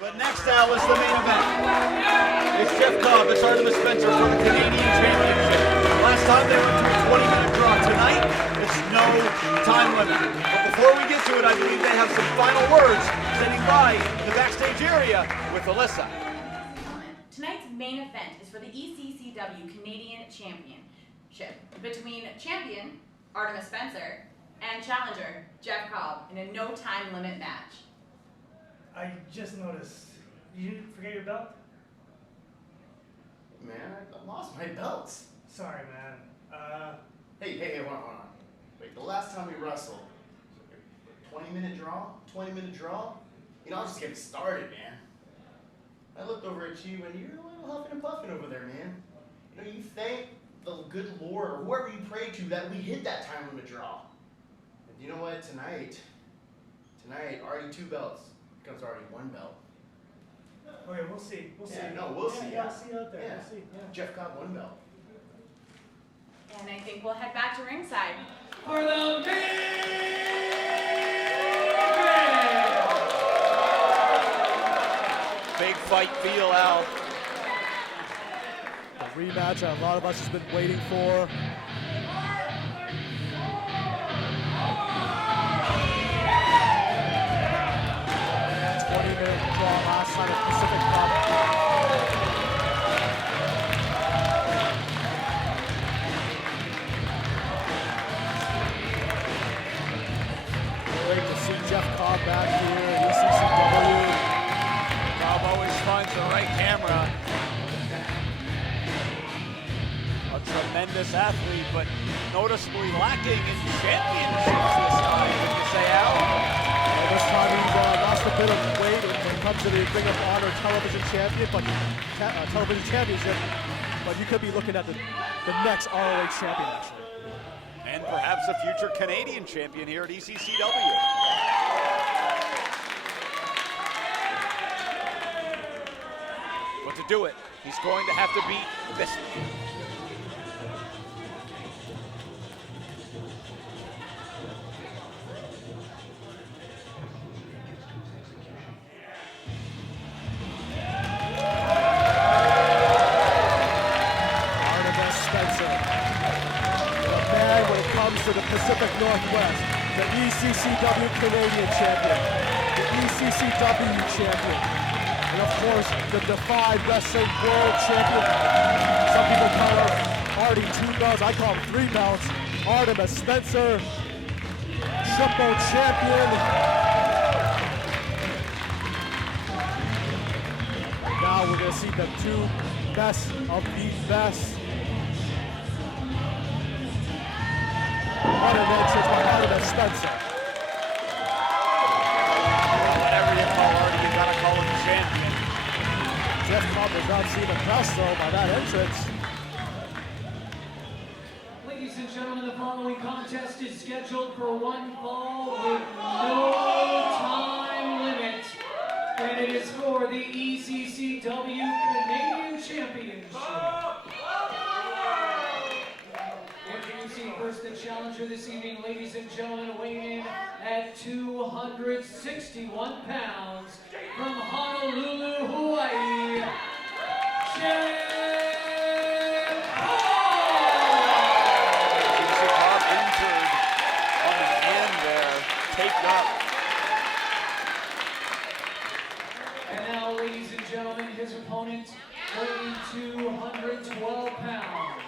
But next, Al, is the main event. It's Jeff Cobb, it's Artemis Spencer for the Canadian Championship. Last time they went to a 20-minute draw. Tonight, it's no time limit. But before we get to it, I believe they have some final words sitting by the backstage area with Alyssa. Tonight's main event is for the ECCW Canadian Championship between champion Artemis Spencer and challenger Jeff Cobb in a no time limit match. I just noticed. You didn't forget your belt? Man, I lost my belts. Sorry, man. Hey, hold on. Wait, the last time we wrestled, 20-minute draw? 20-minute draw? You know, I was just getting started, man. I looked over at you and you're a little huffing and puffing over there, man. You know, you thank the good Lord or whoever you pray to that we hit that time limit draw. And you know what? Tonight, already 2 belts. Becomes already 1 belt. Okay, we'll see. We'll see. No, we'll see. Yeah, I'll see you out there. Yeah. We'll see. Yeah. Jeff got 1 belt. And I think we'll head back to ringside. For the Big fight feel, Al. A rematch a lot of us has been waiting for. Last night at Pacific Cup. Great to see Jeff Cobb back here at ECCW. Cobb always finds the right camera. A tremendous athlete, but noticeably lacking in championships this time, would you say, Al? This time he's lost a bit of weight when it comes to the Ring of Honor television champion, but television championship. But you could be looking at the next ROH champion, actually. And perhaps a future Canadian champion here at ECCW. But to do it, he's going to have to beat this. To the Pacific Northwest, the ECCW Canadian champion, the ECCW champion, and of course the Defy Wrestling World champion. Some people call him already 2 belts, I call him 3 belts. Artemis Spencer, triple champion. Now we're going to see the 2 best of the best. What an entrance by Artemis Spencer. Whatever you call Artie, you gotta call him champion. Jeff Cobb does not seem impressed though by that entrance. Ladies and gentlemen, the following contest is scheduled for 1 fall with no time limit. And it is for the ECCW Canadian Championship. Introducing first the challenger this evening, ladies and gentlemen, weighing in at 261 pounds from Honolulu, Hawaii, Jeff Cobb injured on the hand there, taped up. And now, ladies and gentlemen, his opponent weighing 212 pounds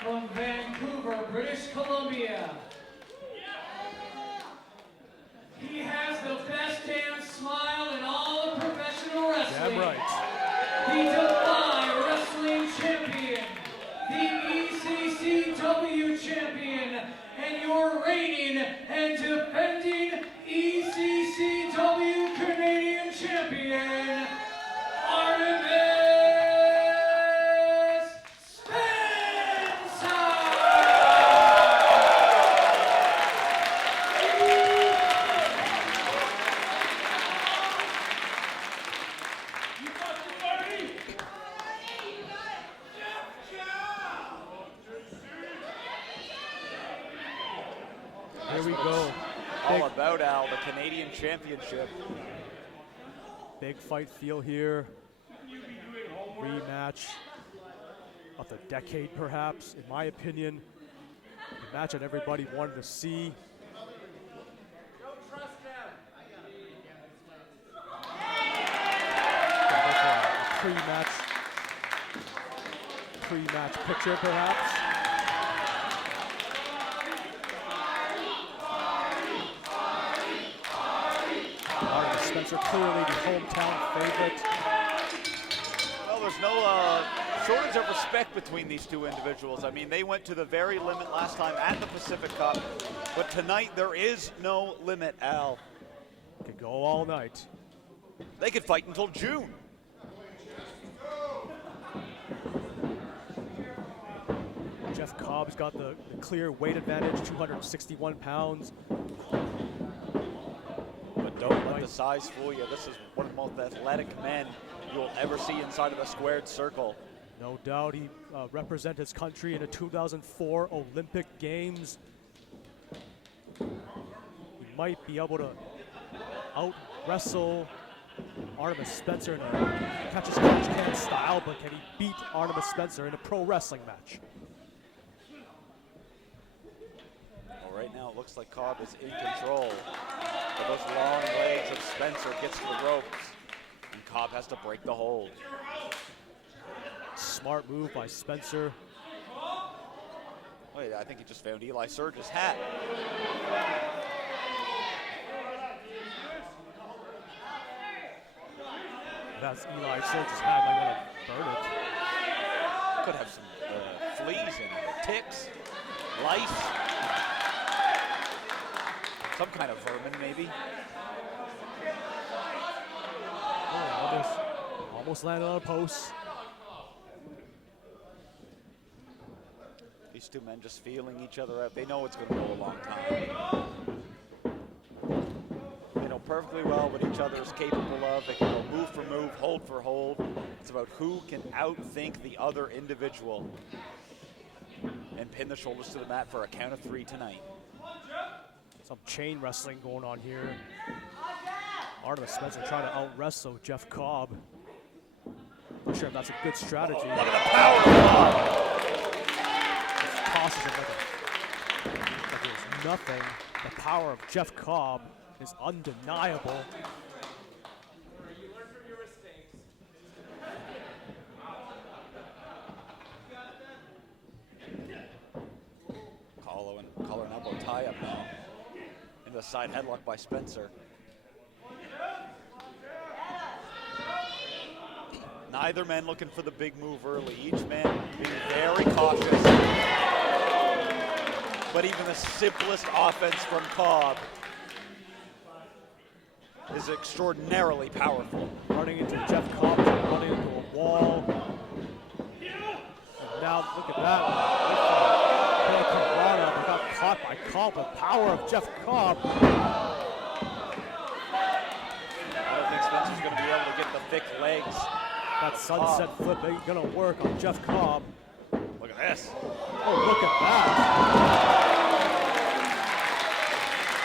from Vancouver, British Columbia. He has the best damn smile in all of professional wrestling. Damn right. The Defy Wrestling Champion, the ECCW Champion, and your reigning and defending ECCW Canadian Champion, Artemis Spencer! Here we go. All about Al, the Canadian Championship. big fight feel here. Rematch of the decade, perhaps, in my opinion. The match that everybody wanted to see. Pre-match picture, perhaps. Artemis Spencer, clearly the hometown favorite. Well, there's no shortage of respect between these two individuals. I mean, they went to the very limit last time at the Pacific Cup, but tonight there is no limit, Al. Could go all night. They could fight until June. Jeff Cobb's got the clear weight advantage, 261 pounds. But don't let the size fool you. This is one of the most athletic men you'll ever see inside of a squared circle. No doubt he represented his country in the 2004 Olympic Games. He might be able to out-wrestle Artemis Spencer in a catch-as-catch-can style, but can he beat Artemis Spencer in a pro wrestling match? Right now it looks like Cobb is in control, but those long legs of Spencer gets to the ropes, and Cobb has to break the hold. Smart move by Spencer. Wait, I think he just found Eli Surge's hat. That's Eli Surge's hat. I'm gonna burn it. Could have some fleas in it, ticks, lice. Some kind of vermin, maybe. Oh, almost landed on a post. These two men just feeling each other out. They know it's going to go a long time. They know perfectly well what each other is capable of. They can go move for move, hold for hold. It's about who can outthink the other individual and pin the shoulders to the mat for a count of 3 tonight. Some chain wrestling going on here. Artemis Spencer trying to out-wrestle Jeff Cobb. Not sure if that's a good strategy. Look at the power of Cobb. Just tosses him like there's nothing. The power of Jeff Cobb is undeniable. Collar and elbow tie up now. Into a side headlock by Spencer. Neither man looking for the big move early. Each man being very cautious. But even the simplest offense from Cobb is extraordinarily powerful. Running into Jeff Cobb, running into a wall. And now look at that. They got caught by Cobb. The power of Jeff Cobb. I don't think Spencer's going to be able to get the thick legs. That sunset flip ain't going to work on Jeff Cobb. Look at this. Oh, look at that.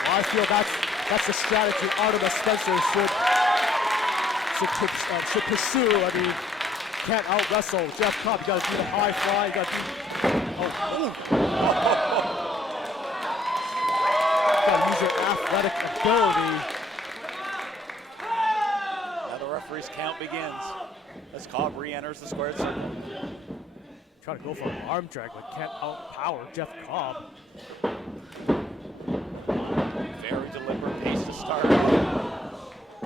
Well, I feel that's the strategy Artemis Spencer should pursue. I mean, can't out-wrestle Jeff Cobb. You got to do the high fly. You got to do... Got to use your athletic ability. Now the referee's count begins as Cobb re-enters the squared circle. Try to go for an arm drag, but can't outpower Jeff Cobb. Very deliberate pace to start.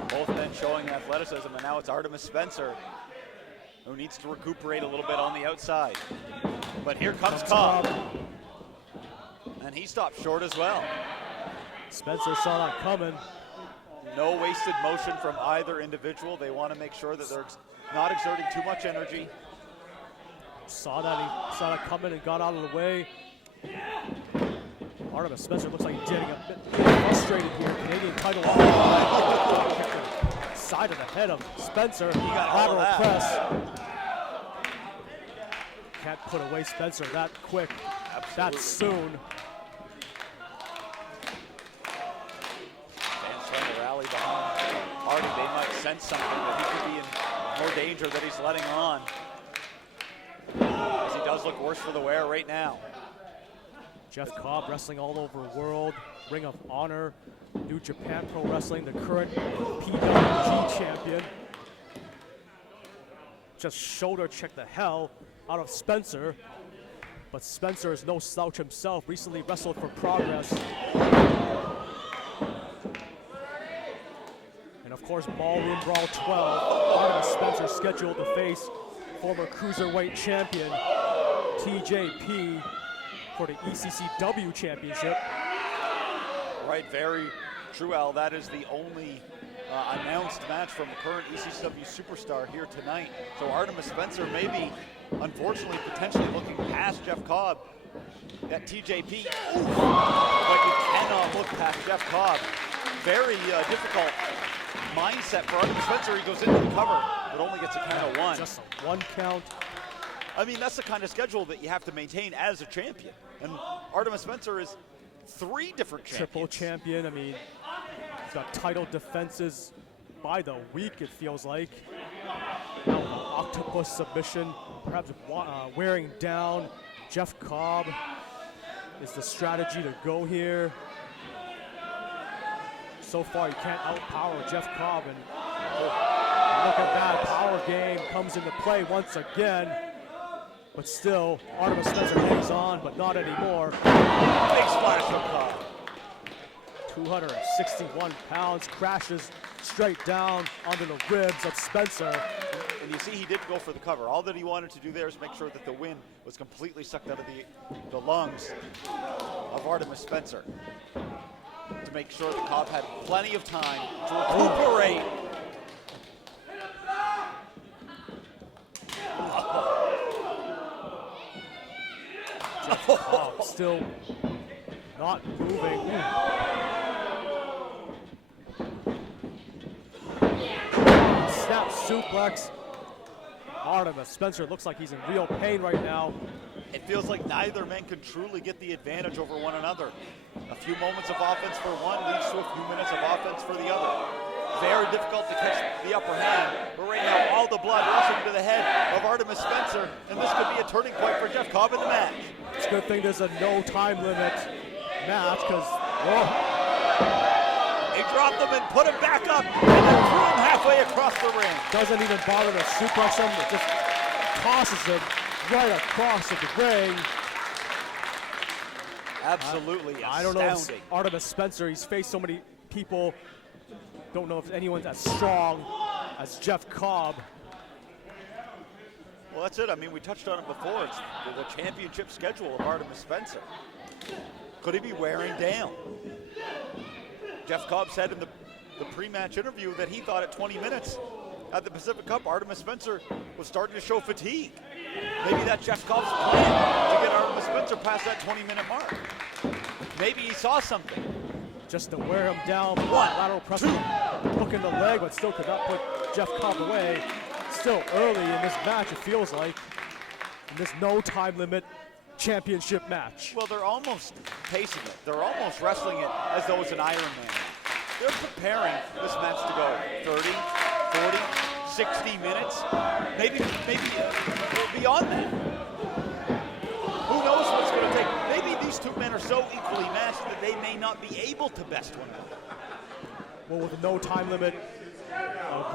Both men showing athleticism, and now it's Artemis Spencer who needs to recuperate a little bit on the outside. But here comes Cobb. And he stopped short as well. Spencer saw that coming. No wasted motion from either individual. They want to make sure that they're not exerting too much energy. Saw that coming and got out of the way. Artemis Spencer looks like he's getting a bit frustrated here. Canadian title. Side of the head of Spencer. He got lateral press. Can't put away Spencer that quick, that soon. Fans trying to rally behind Hardy. They might sense something, that he could be in more danger that he's letting on. As he does look worse for the wear right now. Jeff Cobb wrestling all over the world, Ring of Honor, New Japan Pro Wrestling, the current PWG champion. Just shoulder check the hell out of Spencer, but Spencer is no slouch himself, recently wrestled for Progress. And of course, Ballroom Brawl 12, Artemis Spencer scheduled to face former Cruiserweight champion TJP for the ECCW championship. Right, very true, Al. That is the only announced match from the current ECCW superstar here tonight. So Artemis Spencer may be, unfortunately, potentially looking past Jeff Cobb at TJP. Oof. But you cannot look past Jeff Cobb. Very difficult mindset for Artemis Spencer. He goes into the cover, but only gets a count of one. Just a one count. I mean, that's the kind of schedule that you have to maintain as a champion. And Artemis Spencer is 3 different champions. Triple champion. I mean, he's got title defenses by the week, it feels like. Now, octopus submission, perhaps wearing down Jeff Cobb is the strategy to go here. So far, you can't outpower Jeff Cobb, and look at that, power game comes into play once again. But still, Artemis Spencer hangs on, but not anymore. Big splash from Cobb. 261 pounds, crashes straight down onto the ribs of Spencer. And you see he didn't go for the cover. All that he wanted to do there is make sure that the wind was completely sucked out of the lungs of Artemis Spencer. To make sure that Cobb had plenty of time to recuperate. Oh, still not moving. Snap suplex. Artemis Spencer looks like he's in real pain right now. It feels like neither man can truly get the advantage over one another. A few moments of offense for one leads to a few minutes of offense for the other. Very difficult to catch the upper hand, but right now all the blood rushing to the head of Artemis Spencer, and this could be a turning point for Jeff Cobb in the match. It's a good thing there's a no time limit match, because he dropped him and put him back up, and then threw him halfway across the ring. Doesn't even bother to suplex him, it just tosses him right across the ring. Absolutely astounding. I don't know if Artemis Spencer, he's faced so many people, don't know if anyone's as strong as Jeff Cobb. Well, that's it. I mean, we touched on it before. It's the championship schedule of Artemis Spencer. Could he be wearing down? Jeff Cobb said in the pre-match interview that he thought at 20 minutes at the Pacific Cup, Artemis Spencer was starting to show fatigue. Maybe that's Jeff Cobb's plan to get Artemis Spencer past that 20-minute mark. Maybe he saw something. Just to wear him down, lateral press, hook in the leg, but still could not put Jeff Cobb away. Still early in this match, it feels like, in this no time limit championship match. Well, they're almost pacing it. They're almost wrestling it as though it's an Iron Man. They're preparing this match to go 30, 40, 60 minutes, maybe beyond that. Who knows what it's going to take? Maybe these two men are so equally matched that they may not be able to best one another. Well, with the no time limit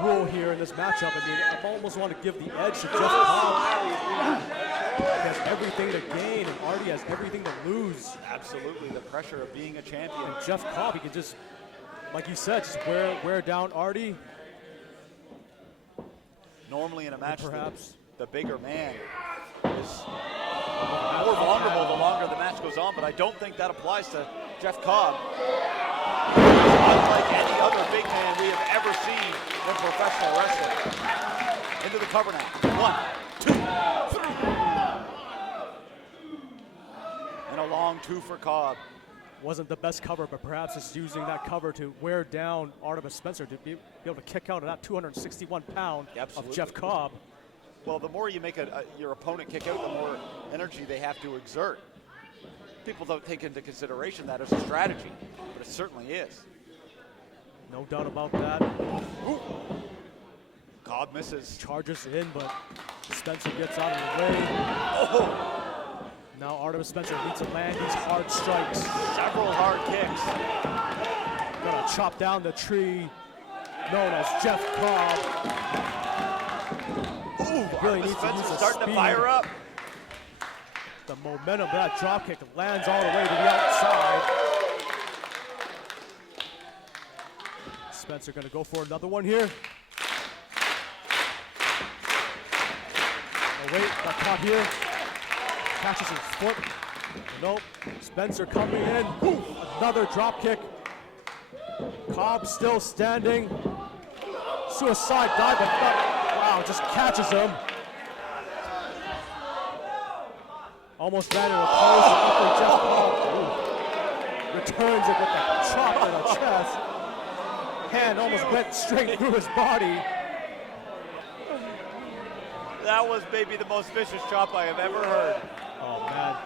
rule here in this matchup, I mean, I almost want to give the edge to Jeff Cobb. He has everything to gain, and Artie has everything to lose. Absolutely, the pressure of being a champion. And Jeff Cobb, he can just, like you said, just wear down Artie. Normally in a match, perhaps the bigger man is more vulnerable the longer the match goes on, but I don't think that applies to Jeff Cobb. Unlike any other big man we have ever seen in professional wrestling. Into the cover now. 1, 2, 3. And a long 2 for Cobb. Wasn't the best cover, but perhaps it's using that cover to wear down Artemis Spencer to be able to kick out of that 261-pound of Jeff Cobb. Well, the more you make your opponent kick out, the more energy they have to exert. People don't take into consideration that as a strategy, but it certainly is. No doubt about that. Ooh. Cobb misses. Charges in, but Spencer gets out of the way. Oh! Now Artemis Spencer needs to land these hard strikes. Several hard kicks. Gonna chop down the tree known as Jeff Cobb. Ooh, Really Artemis needs to Spencer use the starting to speed. fire up. The momentum of that drop kick lands all the way to the outside. Spencer gonna go for another one here. Oh wait, got caught here. Catches his foot. Nope. Spencer coming in. Woo, another drop kick. Cobb still standing. Suicide dive, but wow, just catches him. Almost ran into a post. Luckily, Jeff Cobb returns it with the chop in the chest. Hand almost went straight through his body. That was maybe the most vicious chop I have ever heard. Oh man,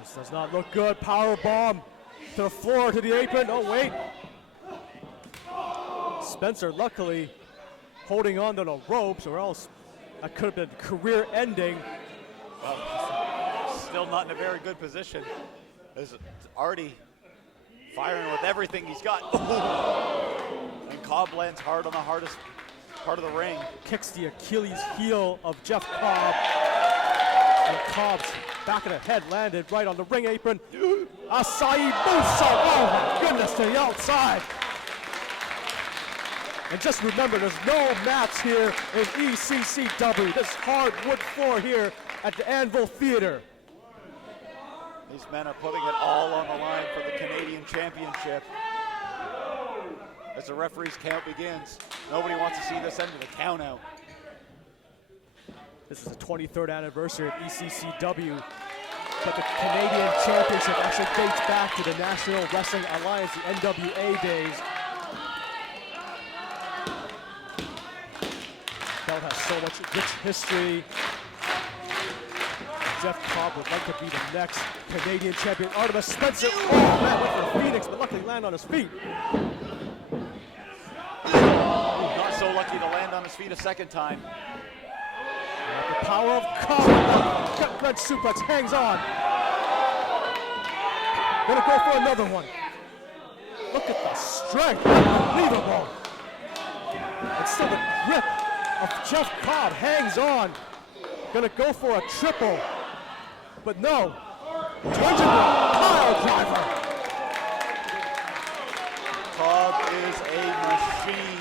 this does not look good. Power bomb to the floor, to the apron. Oh wait. Spencer luckily holding on to the ropes, or else that could have been career ending. Well, still not in a very good position. As Artie firing with everything he's got. And Cobb lands hard on the hardest part of the ring. Kicks the Achilles heel of Jeff Cobb. And Cobb's back of the head landed right on the ring apron. Acai moonsault, oh my goodness, to the outside. And just remember, there's no mats here in ECCW. This hardwood floor here at the Anvil Theater. These men are putting it all on the line for the Canadian Championship. As the referee's count begins, nobody wants to see this end of the count out. This is the 23rd anniversary of ECCW, but the Canadian Championship actually dates back to the National Wrestling Alliance, the NWA days. Belt has so much rich history. Jeff Cobb would like to be the next Canadian champion. Artemis Spencer, oh man, went for Phoenix, but luckily land on his feet. Not so lucky to land on his feet a second time. The power of Cobb, gut wrench suplex, hangs on. Gonna go for another one. Look at the strength, unbelievable. And still the grip of Jeff Cobb hangs on. Gonna go for a triple, but no. Plunging pile driver. Cobb is a machine.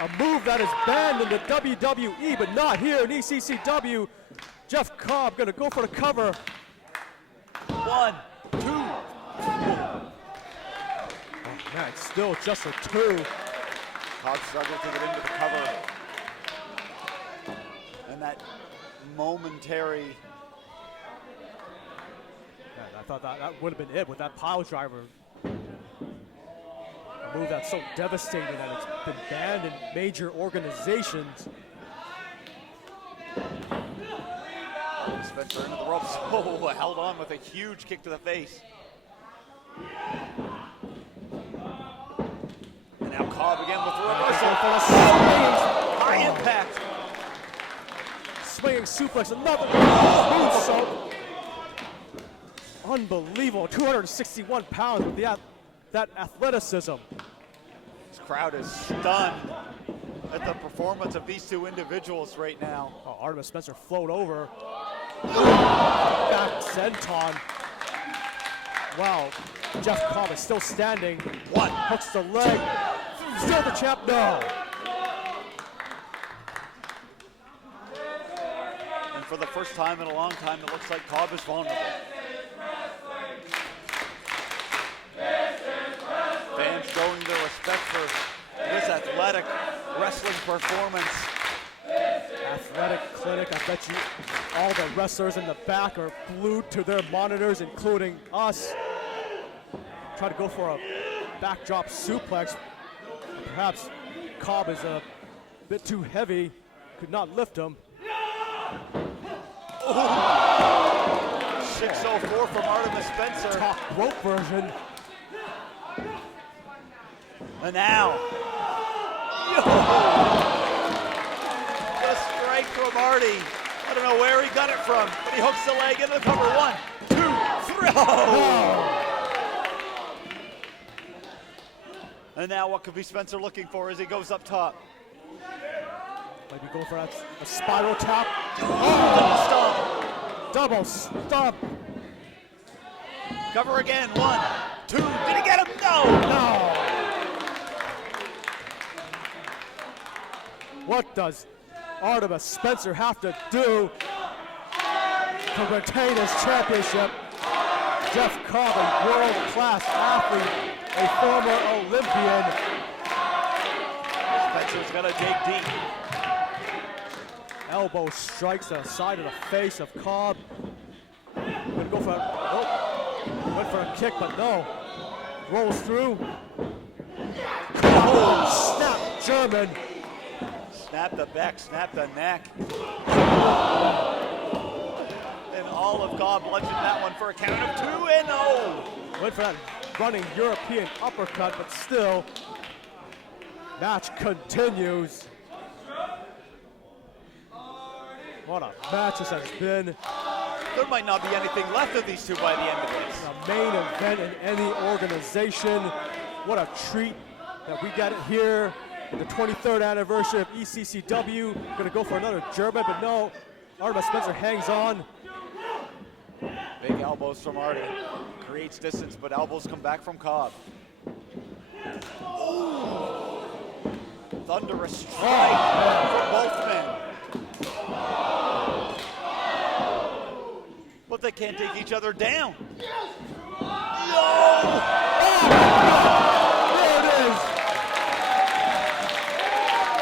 A move that is banned in the WWE, but not here in ECCW. Jeff Cobb gonna go for the cover. 1, 2. Oh man, it's still just a 2. Cobb struggled to get into the cover. And that momentary. Man, I thought that would have been it with that pile driver. A move that's so devastating that it's been banned in major organizations. Spencer into the ropes. Oh, held on with a huge kick to the face. And now Cobb again with the reversal. High impact. Swinging suplex, another moonsault. Unbelievable, 261 pounds with that athleticism. This crowd is stunned at the performance of these two individuals right now. Oh, Artemis Spencer float over. Back senton. Wow, Jeff Cobb is still standing. What? Hooks the leg. Still the champ, no. And for the first time in a long time, it looks like Cobb is vulnerable. Fans showing their respect for this athletic wrestling performance. Athletic clinic, I bet you all the wrestlers in the back are glued to their monitors, including us. Try to go for a backdrop suplex. Perhaps Cobb is a bit too heavy, could not lift him. Oh. 604 from Artemis Spencer. Top rope version. And now. Yo. Marty. I don't know where he got it from, but he hooks the leg into the cover. 1, 2, 3. Oh! And now what could be Spencer looking for as he goes up top? Maybe go for a spiral tap. Double stomp. Double stomp. Cover again. 1, 2. Did he get him? No. No. What does Artemis Spencer have to do to retain his championship? Jeff Cobb, a world-class athlete, a former Olympian. Spencer's gonna dig deep. Elbow strikes the side of the face of Cobb. Gonna go for went for a kick, but no. Rolls through. Oh, snap German. Snap the back, snap the neck. And all of Cobb bludgeoned that one for a count of 2 and 0. Went for that running European uppercut, but still, match continues. What a match this has been. There might not be anything left of these two by the end of this. A main event in any organization. What a treat that we got it here. The 23rd anniversary of ECCW. Gonna go for another German, but no. Artemis Spencer hangs on. Big elbows from Artie. Creates distance, but elbows come back from Cobb. Ooh. Thunderous strike from both men. But they can't take each other down. No! There it is.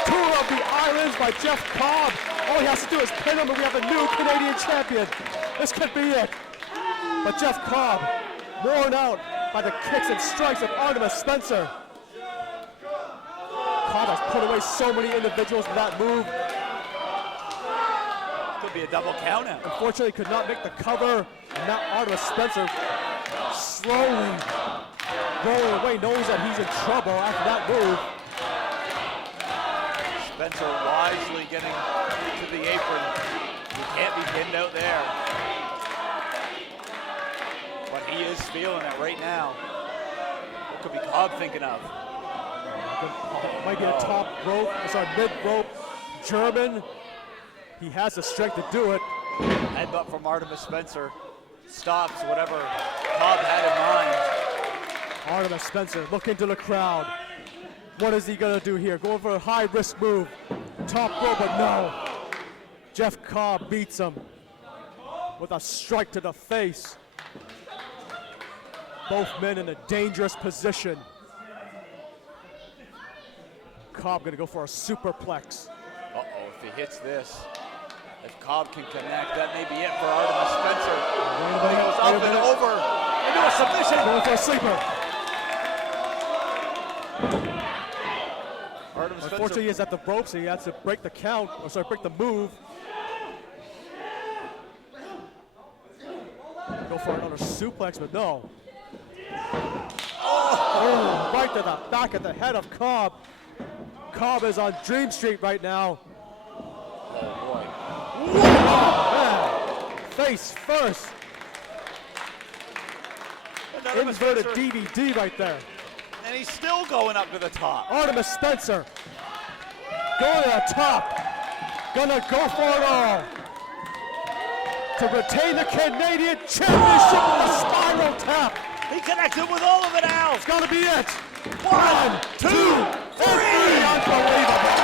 Tour of the Islands by Jeff Cobb. All he has to do is pin him and we have a new Canadian champion. This could be it. But Jeff Cobb, worn out by the kicks and strikes of Artemis Spencer. Cobb has put away so many individuals with that move. Could be a double count out. Unfortunately, could not make the cover. And now Artemis Spencer slowly rolling away, knows that he's in trouble after that move. Spencer wisely getting to the apron. He can't be pinned out there. But he is feeling it right now. What could be Cobb thinking of? Might be a top rope, mid rope German. He has the strength to do it. Headbutt from Artemis Spencer stops whatever Cobb had in mind. Artemis Spencer, look into the crowd. What is he gonna do here? Going for a high risk move. Top rope, but no. Jeff Cobb beats him with a strike to the face. Both men in a dangerous position. Cobb gonna go for a superplex. Uh-oh, if he hits this, if Cobb can connect, that may be it for Artemis Spencer. But he goes up and over into a submission. Going for a sleeper. Artemis Unfortunately, Spencer. he's at the ropes, so he has to break the count, break the move. Go for another suplex, but no. Oh, right to the back of the head of Cobb. Cobb is on Dream Street right now. Oh boy. Man. Face first. Artemis Inverted Spencer, DVD right there. and he's still going up to the top. Artemis Spencer going to the top. Gonna go for it all. To retain the Canadian Championship with a spiral tap. He connected with all of it out. It's gonna be it. 1, 2, 3. Unbelievable.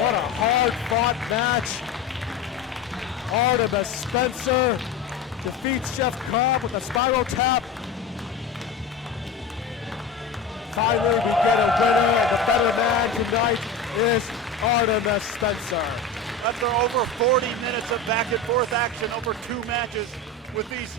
What a hard-fought match. Artemis Spencer defeats Jeff Cobb with a spiral tap. Finally, we get a winner, and the better man tonight is Artemis Spencer. After over 40 minutes of back and forth action over 2 matches with these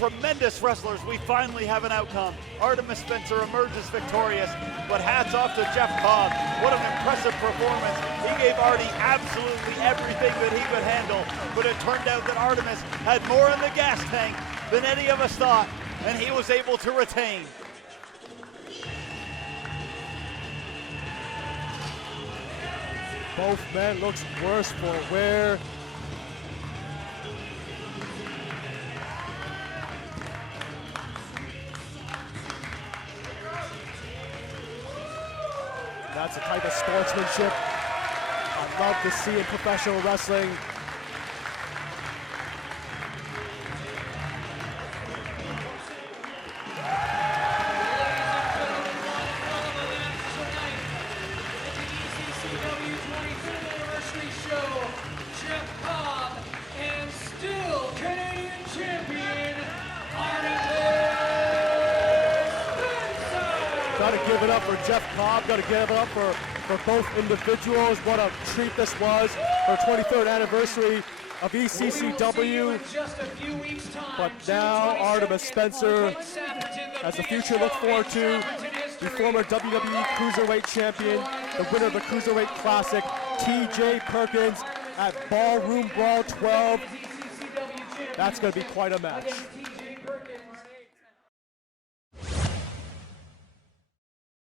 tremendous wrestlers, we finally have an outcome. Artemis Spencer emerges victorious, but hats off to Jeff Cobb. What an impressive performance. He gave Artie absolutely everything that he could handle, but it turned out that Artemis had more in the gas tank than any of us thought, and he was able to retain. Both men looks worse for wear. That's the type of sportsmanship I love to see in professional wrestling. ECCW 25th anniversary show, Jeff Cobb and still Canadian champion, Artemis Spencer. Got to give it up for Jeff Cobb. Got to give it up for both individuals. What a treat this was for 23rd anniversry of ECCW. But now Artemis Spencer has the future to look forward to. The former WWE Cruiserweight Champion, the winner of the Cruiserweight Classic, TJ Perkins at Ballroom Brawl 12. That's going to be quite a match.